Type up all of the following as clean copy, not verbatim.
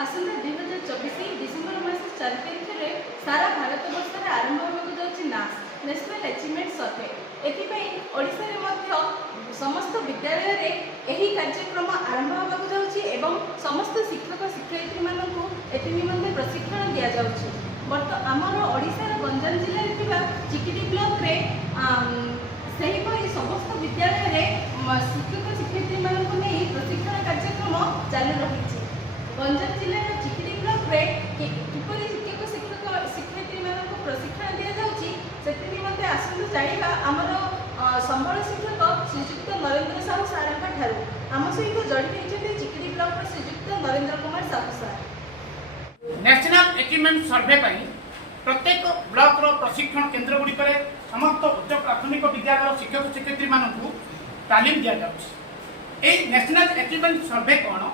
आसंता 2024 December मास 4 तारिख में सारा भारत वर्ष में आरंभ होगा जाऊँगी नास नेशनल अचीवमेंट सर्वे। एशारे समस्त विद्यालय में यही कार्यक्रम आरंभ होगा जाऊँगी एवं समस्त शिक्षक शिक्षयित्री मानू एनिमते प्रशिक्षण दि जाऊँगी। आमर ओडिशार गंजाम जिले में चिकिटी ब्लॉक रे समस्त विद्यालय में शिक्षक शिक्षयित्री मानू नहीं प्रशिक्षण कार्यक्रम चालू रही। गंजाम जिले में चिकिटी ब्लॉक रे किपरि शिक्षक शिक्षयित्री मानू प्रशिक्षण दि जाऊँगी से निमंते आसतु जाना आमर संबल शिक्षक श्रीजुक्त नरेंद्र साहू सार ठार आम सहित जड़ित होती चिकिटी ब्लॉक श्रीजुक्त नरेंद्र कुमार साहू सार। नेशनल अचीवमेंट सर्वे प्रत्येक ब्लॉक प्रशिक्षण केन्द्र गुड़िक समस्त उच्च प्राथमिक विद्यालय शिक्षक शिक्षयित्री मानू तालीम दि जाए। नेशनल अचीवमेंट सर्वे कौन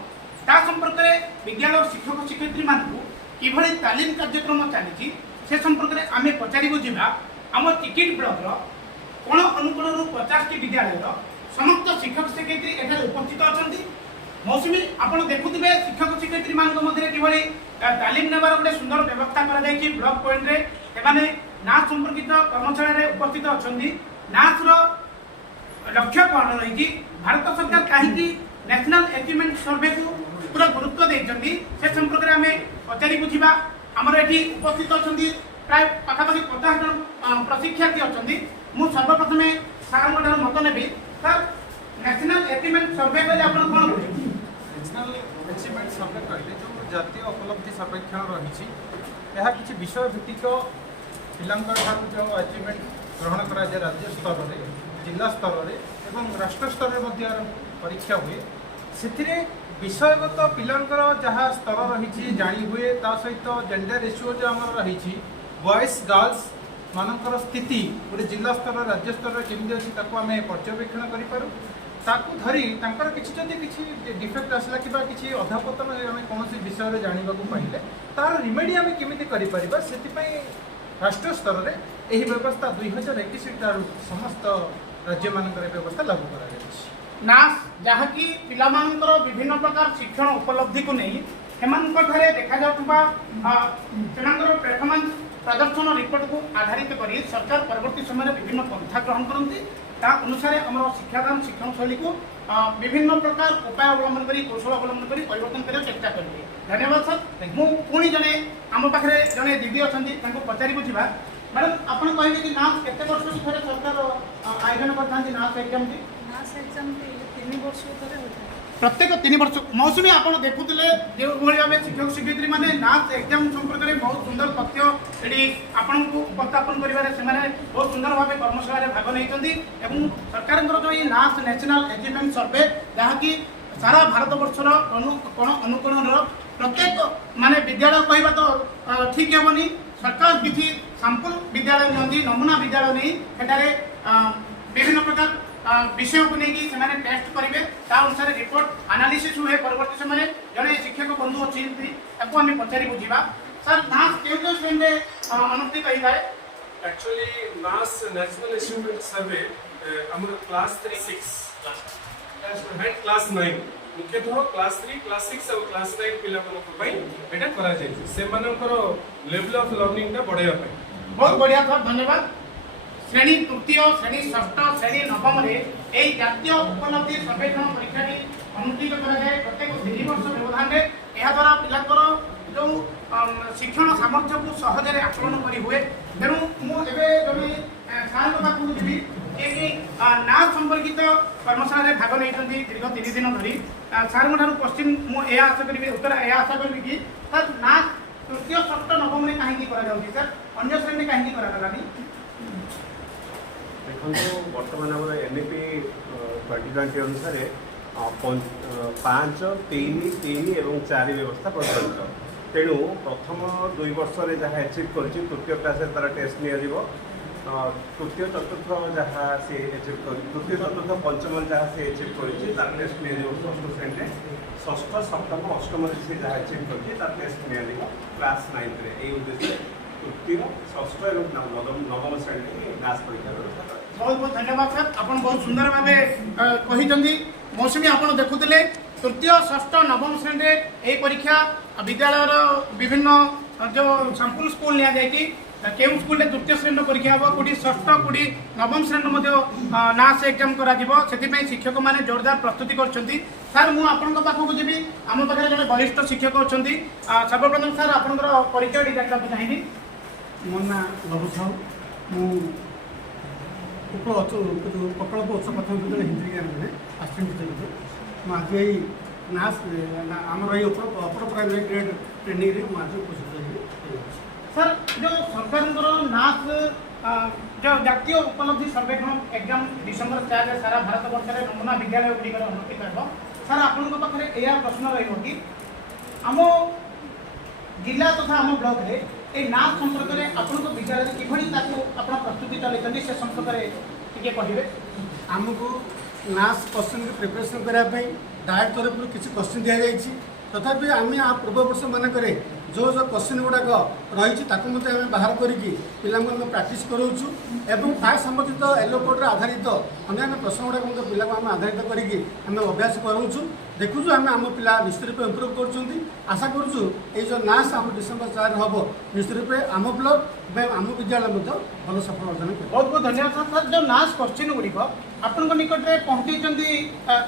ता संपर्क में विद्यालय शिक्षक शिक्षयित्री मानू किभଳି तालीम कार्यक्रम चली से संपर्क में आम पचारू जा आम चिकिट ब्लॉक कोण अनुकोण 50 विद्यालय समस्त शिक्षक शिक्षयित्री एठार उपस्थित अच्छा। मौसुमी आपड़ देखुवे शिक्षक शिक्षयित्री मध्य किभଳି तालीम नेबार गोटे सुंदर व्यवस्था कर ब्लॉक पॉइंट रे नाच संपर्कित कर्मशाला उपस्थित अच्छा। नाच लक्ष्य कौन रही भारत सरकार कहीं नेशनल अचीवमेंट सर्वे को पूरा गुरुत्व देते से संपर्क में आम पचारि बुझा। आमर ये उपस्थित अच्छा प्राय पाखापाखि 50 जन प्रशिक्षार्थी अच्छा। मुझे सर्वप्रथम सार मत नेबी सर नेशनल अचीवमेंट सर्वे कहे आप कौन कहे? नेशनल अचीवमेंट सर्वे कहले जो जातीय उपलब्धि सर्वेक्षण रही यह किसी विषय भित्तिक पिलांकर जो अचीवमेंट ग्रहण कराए राज्य स्तर में जिला स्तर में एवं राष्ट्र स्तर में परीक्षा हुए से विषयगत पिलांकर जहाँ स्तर रही जानी हुए ता सहित जेंडर रेशियो जो आम रही बॉयज गर्ल्स मानकर स्थिति गोटे जिला स्तर राज्य स्तर केमी अच्छी आम पर्यवेक्षण करूँ ताकू धरी किसी जदि किसी डिफेक्ट आसला कि किसी अधपतन आम कौन विषय जानवा पाइले तार रिमेडी आम केमी कर से राष्ट्र स्तर में यही व्यवस्था 2021 समस्त राज्य मानक व्यवस्था लागू कर नास जहाँकि पिलामानकर विभिन्न प्रकार शिक्षण उपलब्धि को नहीं हेमानकठारे देखा जाउथबा परफॉर्मेंस प्रदर्शन रिपोर्ट को आधारित कर सरकार परवर्ती समय विभिन्न पंथा ग्रहण करती ता अनुसार आम शिक्षादान शिक्षण शैली को विभिन्न प्रकार उपाय अवलंबन कर कौशल अवलंबन कर परिवर्तन करने चेष्टा करेंगे। धन्यवाद सर। मुझे जड़े आम पाखे जड़े दीदी अच्छा पचारि बुझा मैडम आपड़ कहे कि नाच केते वर्ष थे सरकार आयोजन करते नाच एग्जाम की? नाच एग्जाम 3 वर्ष प्रत्येक 3 वर्ष मौसुमी आप देखुले जो भाव शिक्षक शिक्षयित्री मैंने नाच एग्जाम संपर्क में बहुत सुंदर तथ्य ये आपन को उपस्थापन कर बहुत सुंदर भाव कर्मशाला भाग नहीं सरकार जो ये नाच नेशनल अचीवमेंट सर्वे जहाँकि सारा भारत वर्षर कोण अनुकोण प्रत्येक माने विद्यालय कहवा तो ठीक हेनी सरकार किसी सैंपल विद्यालय नहीं नमूना विद्यालय नहीं सेठारे विभिन्न प्रकार विषय को लेकिन टेस्ट करेंगे अनुसार रिपोर्ट एनालिसिस हुए परवर्ती समय जड़े शिक्षक बंधु अच्छी आम पचारि बुझा। सर नास क्यों श्रेणी अनुष्ठित होता है? एक्चुअली नास नेशनल अचीवमेंट सर्वे आमर क्लास 3 6 एंड क्लास 9 मुख्यतः क्लास 3 क्लास 6 और क्लास 9 पिला करा लेवल ऑफ लर्निंग टा बढ़ाया बहुत बढ़िया सर धन्यवाद। श्रेणी तृतीय श्रेणी षष्ठ श्रेणी नवम जातीय उपलब्धि सर्वेक्षण परीक्षा अनुष्ठित कराए प्रत्येक 3 वर्ष व्यवधान में यह द्वारा पिलाकर जो शिक्षण सामर्थ्य को सहजरे आकलन कर हुए। तेणु मुझे जड़े सार पाखक जी कि नाच संपर्कित कर्मशाला भाग नहीं दीर्घ 3 दिन धरी सार क्वेश्चन मुझे आशा करी उत्तर यह आशा करी कि सर नाच तृतीय षष्ठ नवम में कहीं सर अन्य श्रेणी कहीं करानी? देखो बर्तमान आम एनईपी 2020 अनुसार 5 3 3 और 4 व्यवस्था प्रचलित तेणु प्रथम 2 वर्ष जहाँ एचिव कर तृतीय क्लास तार टेस्ट नि तृतीय चतुर्थ जहाँ सी एचिव कर तृतीय चतुर्थ पंचम जहाँ सी एचिव कर तार टेस्ट नि षष्ठ श्रेणी षष्ठ सप्तम अष्टम से जहाँ एचिव कर टेस्ट नि क्लास 9 यही उद्देश्य तृतीय षष्ठ और नवम श्रेणी नाच परीक्षा व्यवस्था। बहुत बहुत धन्यवाद सर। आप बहुत सुंदर भाव कही मौसुमी आप देखुले तृतीय षष्ठ नवम श्रेणी में यही परीक्षा विद्यालय विभिन्न जो सैंपल स्कूल लिया जाएगी केउ स्कूल तृतीय श्रेणी परीक्षा हम कौटी षष्ठ कौटी नवम श्रेणी नास एग्जाम करा शिक्षक मैंने जोरदार प्रस्तुति कर सर मु आपण पाखक जी आम पाखे जड़े वरिष्ठ शिक्षक अच्छा सर्वप्रथम सर आपंकर परिचय जानना चाहिए। मो ना बाबू साहू प्रकल्प उच्च प्राथमिक विद्यालय हिंदी ज्ञान आसिस्टेंट आज यही नास आमर ये अपर प्राइमरी ग्रेड ट्रेनिंग आज उपस्थित सर जो सरकार नास जो जातीय उपलब्धि सर्वेक्षण एग्जाम डिसेम्बर 4 सारा भारत वर्ष में नमूना विद्यालय गुड़िकर अनुष्ठित हो सर आपण पाखे यह प्रश्न रही आम जिला तथा आम ब्लॉक रे ए नास संपर्क में आपण विद्यालय किभली आप प्रस्तुति चलते से संपर्क में कहे आमको नास क्वेश्चन की प्रिपरेशन करने डायरेक्ट तरफ किसी क्वेश्चन दि जाएगी तथापि आम आ पूर्व वर्ष मानक जो जो क्वेश्चन गुड़ाक रही बाहर करके पिला प्राक्ट कराऊँ एवं ता संबंधित एलोकोड आधारित अन्य प्रश्न गुड़ाक पिला आधारित करके अभ्यास कराऊँ देखु आम आम पिला निश्चित रूप इम्प्रूव कर आशा करूँ जो नास आम डिसेम्बर 4 हम निश्चित रूप आम ब्लॉक आम विद्यालय भल सफल अर्जन कर बहुत बहुत धन्यवाद सर जो नास क्वेश्चन गुड़िक आपण निकट में पहुँचे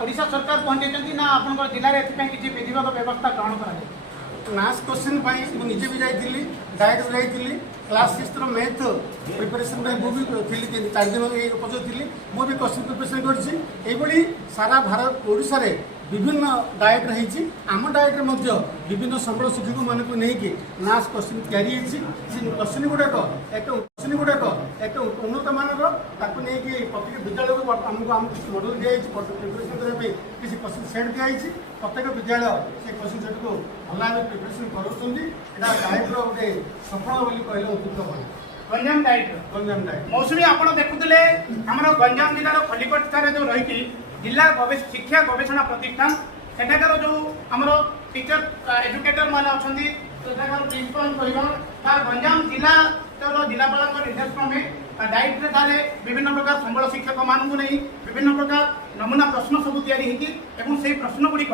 ओडिशा सरकार पहुँचे ना आप जिले में किसी विधिवत व्यवस्था ग्रहण कर नास क्वेश्चन मुझे भी जाइली डायरेक्ट जाइली क्लास 6 मैथ प्रिपरेशन मुझे थी 4 दिन उपस्थित थी मुझे क्वेश्चन प्रिपरेशन करी सारा भारत ओडिशा रे विभिन्न डायट रही आम डायट विभिन्न संबल शिक्षक मानक नहीं नास क्वेश्चन तैयारी क्वेश्चन गुड़ाक एक उन्नत मानर प्रत्येक विद्यालय को आमको आम किसी मॉडल दिखाई प्रिपरेशन करने किसी क्वेश्चन सेट दिखाई प्रत्येक विद्यालय से क्वेश्चन सेट को भल भाव प्रिपरेशन करा डायट गोटे सफल बोली कहले उपयुक्त गंजाम डायट मौसुमी आप देखुले आम गंजाम जिलार खलिकोट जो रही जिला शिक्षा गवेषणा प्रतिष्ठान सेठाकार जो आम टीचर एजुकेटर मैंने अच्छा प्रिंसिपल कह गंजाम जिला जिलापाल निर्देश क्रमे डाइट रे विभिन्न प्रकार संबल शिक्षक मानू नहीं विभिन्न प्रकार नमूना प्रश्न सब या प्रश्न गुड़िक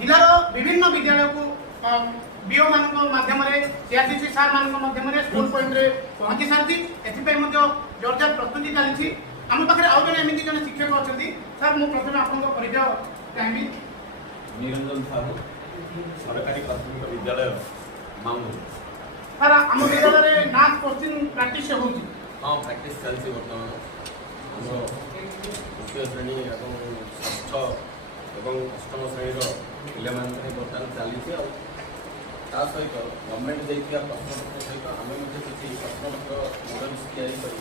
जिलार विभिन्न विद्यालय को बीओ माध्यम सीआरसीसी सार माध्यम स्कूल पॉइंट पहुंची सारी एथपाई जोरदार प्रस्तुति चली आम पाखे आउ जन एमती जन शिक्षक अच्छा सर मुझे प्रथम आप परिचय चाहिए। निरंजन साहू सरकारी प्राथमिक विद्यालय मामू सर आम विद्यालय नाथ क्वेश्चन प्रैक्टिस हो हाँ प्राक्ट चलती बर्तमान आम तृतीय श्रेणी और षष्ठ और अष्टम श्रेणी पे बर्तमान चली सहित गवर्नमेंट देता प्रश्नपत्र सहित आम किसी प्रश्नपत्र मॉडल तैयारी कर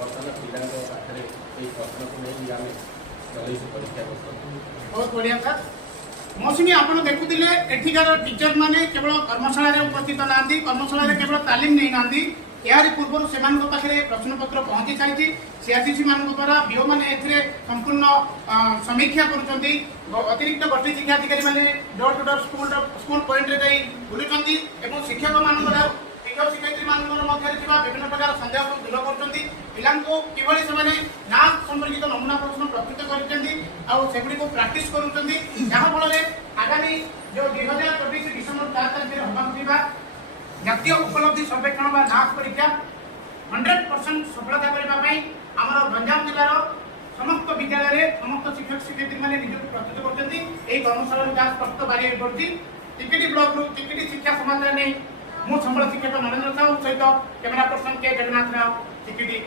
बर्तमान पिला पाखे ये प्रश्न को नहीं आम चल परीक्षा बहुत बढ़िया सर मौसुमी आप देखुले एठिकार टीचर मैंने केवल कर्मशाला उपस्थित ना कर्मशाला केवल तालीम नहीं ना यार पूर्व से प्रश्नपत्र पहुंची सारी सीआरसीसी मान द्वारा बीओ मैंने संपूर्ण समीक्षा करतिरिक्त गोष्ठी शिक्षा अधिकारी मैंने door to door school point रे बुलूँ शिक्षक मान शिक्षक शिक्षयित्री मध्य विभिन्न प्रकार सन्देह को दूर कर पिला किभली से नाथ संपर्कित नमूना प्रश्न प्रस्तुत करगुड़ी को प्राक्ट कर आगामी जो 2024 डिसेम्बर 4 तारिख होगा जातीय उपलब्धि सर्वेक्षण व नाथ परीक्षा 100% सफलता करने आमर गंजाम जिलार समस्त विद्यालय समस्त शिक्षक शिक्षयित्री मैंने निज प्रस्तुत कर कर्मशाला जहाँ स्पष्ट बाहरी पड़ी टिकेटी ब्लॉक रु टिकेटी शिक्षा समाधान नहीं मु संबल शिक्षक नरेंद्र साहू सहित कैमेरा पर्सन के जगन्नाथ राव टिकेटी।